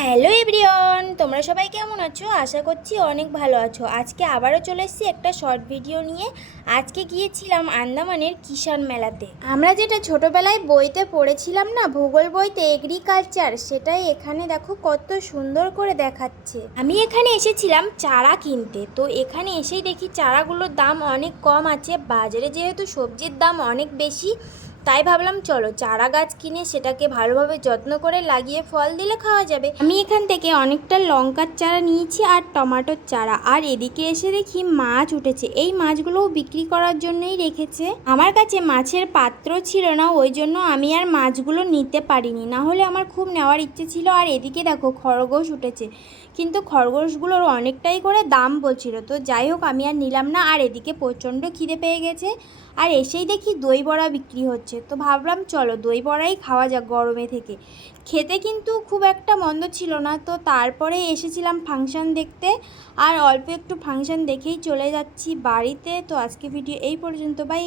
Hello everyone, তোমরা সবাই কেমন আছো? আশা করছি অনেক ভালো আছো। আজকে আবারও চলে এসেছি একটা শর্ট ভিডিও নিয়ে। আজকে গিয়েছিলাম আন্দামানের কিষাণ মেলাতে। আমরা যেটা ছোটোবেলায় বইতে পড়েছিলাম না, ভূগোল বইতে, এগ্রিকালচার, সেটাই এখানে দেখো কত সুন্দর করে দেখাচ্ছে। আমি এখানে এসেছিলাম চারা কিনতে, তো এখানে এসেই দেখি চারাগুলোর দাম অনেক কম আছে। বাজারে যেহেতু সবজির দাম অনেক বেশি, তাই ভাবলাম চলো চারা গাছ কিনে সেটাকে ভালোভাবে যত্ন করে লাগিয়ে ফল দিলে খাওয়া যাবে। আমি এখান থেকে অনেকটা লঙ্কার চারা নিয়েছি আর টমেটোর চারা। আর এদিকে এসে দেখি মাছ উঠেছে, এই মাছগুলোও বিক্রি করার জন্যই রেখেছে। আমার কাছে মাছের পাত্র ছিল না, ওই জন্য আমি আর মাছগুলো নিতে পারিনি, না হলে আমার খুব নেওয়ার ইচ্ছে ছিল। আর এদিকে দেখো খরগোশ উঠেছে, কিন্তু খরগোশগুলোর অনেকটাই করে দাম বলছিল, তো যাই হোক আমি আর নিলাম না। আর এদিকে প্রচণ্ড খিদে পেয়ে গেছে, আর এসেই দেখি দই বড়া বিক্রি হচ্ছে, তো ভাবলাম চলো দই বড়াই খাওয়া যাক গরমে থেকে। খেতে কিন্তু খুব একটা মন্দ ছিল না। তো তারপরে এসেছিলাম ফাংশান দেখতে, আর অল্প একটু ফাংশান দেখেই চলে যাচ্ছি বাড়িতে। তো আজকে ভিডিও এই পর্যন্ত, বাই।